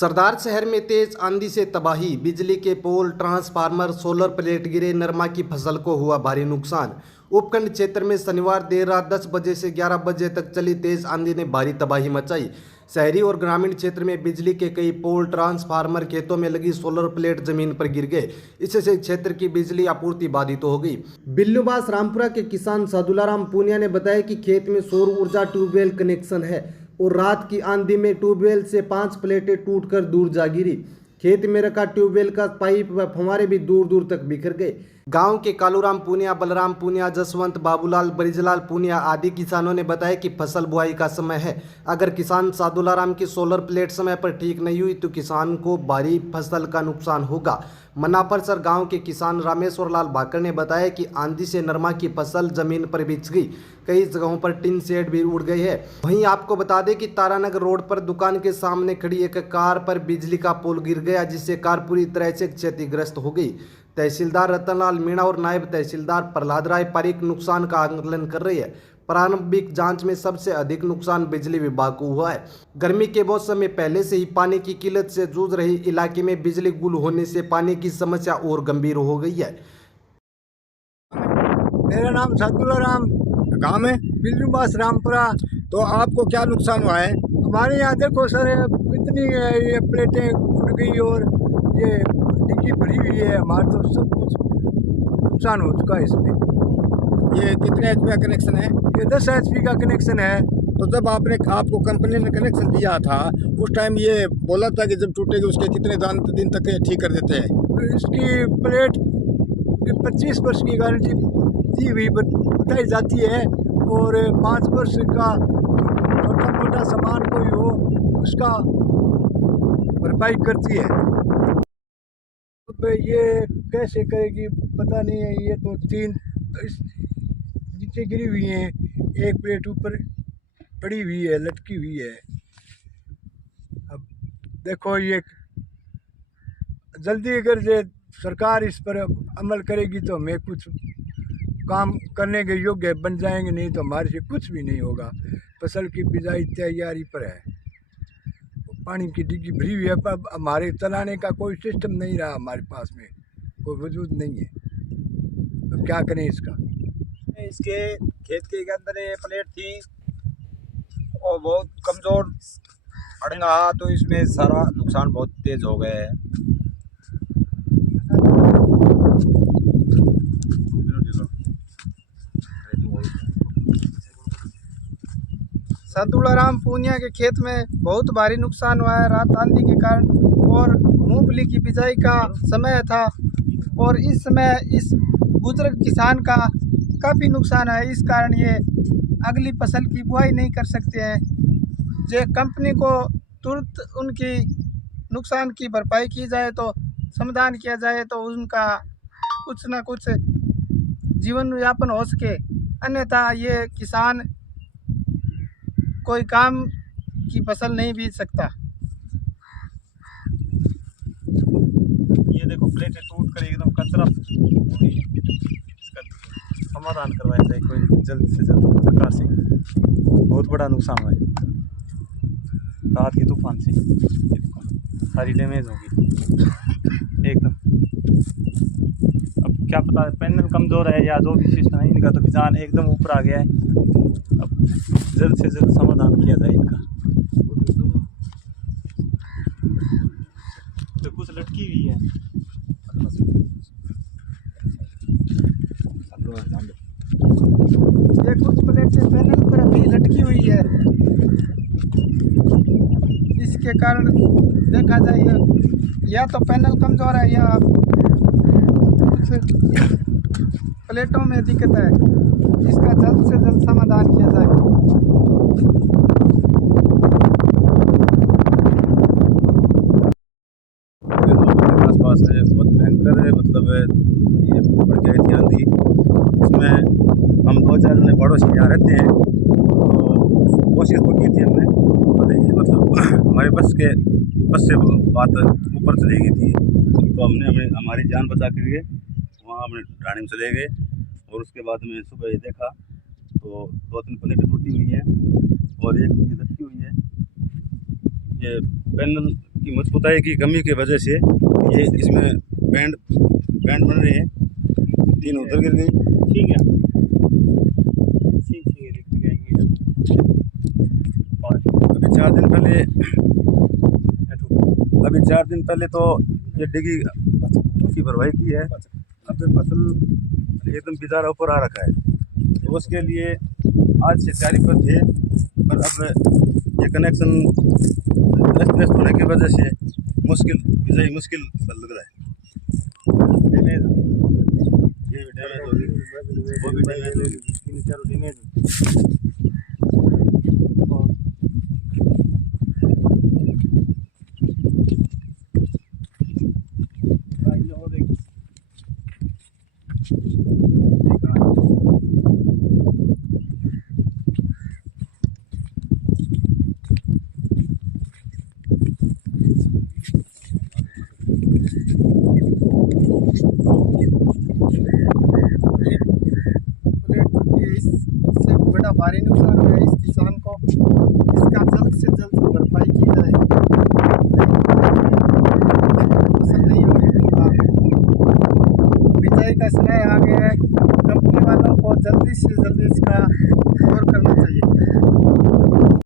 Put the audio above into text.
सरदार शहर में तेज आंधी से तबाही, बिजली के पोल, ट्रांसफार्मर, सोलर प्लेट गिरे, नरमा की फसल को हुआ भारी नुकसान। उपखंड क्षेत्र में शनिवार देर रात 10 बजे से 11 बजे तक चली तेज आंधी ने भारी तबाही मचाई। शहरी और ग्रामीण क्षेत्र में बिजली के कई पोल, ट्रांसफार्मर, खेतों में लगी सोलर प्लेट जमीन पर गिर गए। इससे क्षेत्र की बिजली आपूर्ति बाधित हो गई। बिल्लूबास रामपुरा के किसान सादुलाराम पूनिया ने बताया कि खेत में सौर ऊर्जा ट्यूबवेल कनेक्शन है और रात की आंधी में ट्यूबवेल से 5 प्लेटें टूटकर दूर जा गिरी। खेत में रखा ट्यूबवेल का पाइप व फंवारे भी दूर दूर तक बिखर गए। गांव के कालूराम पूनिया, बलराम पूनिया, जसवंत, बाबूलाल, ब्रिजलाल पूनिया आदि किसानों ने बताया कि फसल बुआई का समय है। अगर किसान सादुलाराम की सोलर प्लेट समय पर ठीक नहीं हुई तो किसान को भारी फसल का नुकसान होगा। मनापरसर गांव के किसान रामेश्वर लाल भाकर ने बताया कि आंधी से नरमा की फसल जमीन पर बिछ गई। कई जगहों पर टिन शेड भी उड़ गई है। वहीं आपको बता दें कि तारानगर रोड पर दुकान के सामने खड़ी एक कार पर बिजली का पोल गिर गया, जिससे कार पूरी तरह से क्षतिग्रस्त हो गई। तहसीलदार रतनलाल मीणा और नायब तहसीलदार प्रहलाद राय पारिक नुकसान का आकलन कर रही है। प्रारंभिक जांच में सबसे अधिक नुकसान बिजली विभाग को हुआ है। गर्मी के मौसम में पहले से ही पानी की किल्लत से जूझ रही इलाके में बिजली गुल होने से पानी की समस्या और गंभीर हो गई है। मेरा नाम सादुलाराम, गाँव है बिल्लूबास रामपुरा। तो आपको क्या नुकसान हुआ है? हमारे यहाँ देखो सर, इतनी ये प्लेटें उड़ गई और ये डिग्गी भरी हुई है। हमारा तो सब कुछ नुकसान हो चुका है इसमें। ये कितने एचपी का कनेक्शन है? ये 10 HP का कनेक्शन है। तो जब आपको कंपनी ने कनेक्शन दिया था उस टाइम ये बोला था कि जब टूटेगी उसके कितने दिन तक ठीक कर देते हैं? तो इसकी प्लेट 25 वर्ष की गारंटी दी हुई बताई जाती है और 5 वर्ष का छोटा मोटा सामान कोई हो उसका भरपाई करती है। अब ये कैसे करेगी पता नहीं है। ये तो 3 नीचे गिरी हुई हैं, एक प्लेट ऊपर पड़ी हुई है, लटकी हुई है। अब देखो ये जल्दी अगर ये सरकार इस पर अमल करेगी तो हमें कुछ काम करने के योग्य बन जाएंगे, नहीं तो हमारे से कुछ भी नहीं होगा। फसल की बिजाई तैयारी पर है, पानी की डिग्गी भरी हुई है, पर हमारे चलाने का कोई सिस्टम नहीं रहा, हमारे पास में कोई वजूद नहीं है। तो क्या करें इसका? इसके खेत के अंदर ये प्लेट थी और बहुत कमज़ोर अड़ंगा, तो इसमें सारा नुकसान बहुत तेज़ हो गया है। सादुलाराम पूनिया के खेत में बहुत भारी नुकसान हुआ है रात आंधी के कारण, और मूंगफली की बिजाई का समय था और इस समय इस बुजुर्ग किसान का काफ़ी नुकसान है। इस कारण ये अगली फसल की बुआई नहीं कर सकते हैं। जो कंपनी को तुरंत उनकी नुकसान की भरपाई की जाए, तो समाधान किया जाए, तो उनका कुछ ना कुछ जीवन यापन हो सके। अन्यथा ये किसान कोई काम की फसल नहीं बीज सकता। ये देखो प्लेटें टूट कर एकदम कचरा हो गई है। इसका समाधान करवाया जाए कोई जल्द से जल्द सरकार से। बहुत बड़ा नुकसान हुआ है रात के तूफान से। सारी डैमेज होगी एकदम। अब क्या पता पैनल कमज़ोर है या जो भी सिस्टम है इनका, तो किसान एकदम ऊपर आ गया है। अब जल्द से जल्द समाधान किया जाए इनका। तो कुछ लटकी हुई है, ये कुछ प्लेटें पैनल पर अभी लटकी हुई है। इसके कारण देखा जाए या तो पैनल कमज़ोर है या कुछ प्लेटों में दिक्कत है। इसका जल्द से जल्द समाधान किया जाए। आसपास है बहुत भयंकर है, मतलब ये बढ़ गई थी आंधी। इसमें हम 2-4 जने पड़ोसी यहाँ रहते हैं, तो कोशिश तो की थी हमने, पर ये मतलब हमारे बस से बात ऊपर चली गई थी। तो हमने हमारी जान बचा के लिए वहाँ अपने ढाणी में चले गए और उसके बाद में सुबह ये देखा तो 2-3 प्लेटें टूटी हुई हैं और एक ये लटकी हुई है। ये पैनल की मजबूताई की कमी की वजह से ये इसमें बैंड बन रहे हैं, 3 उधर गिर गई। ठीक है, ठीक है, लिख जाएंगे। अभी 4 दिन पहले तो ये डिगी की भरवाई की है। अब तो फसल एकदम बिजारा ऊपर आ रखा है, तो उसके लिए आज से तैयारी पर थे, पर अब ये कनेक्शन व्यस्त होने की वजह से बिजाई मुश्किल लग रहा है। ये भी डैमेज हो गई, वो भी डैमेज हो गई, 3-4 डैमेज। इससे बड़ा भारी नुकसान हुआ है इस किसान को। इसका जल्द से जल्द भरपाई की जाए, फसल नहीं होगी। बिजाई का समय आ गया है, कंपनी वालों को जल्दी से जल्दी इसका गौर करना चाहिए।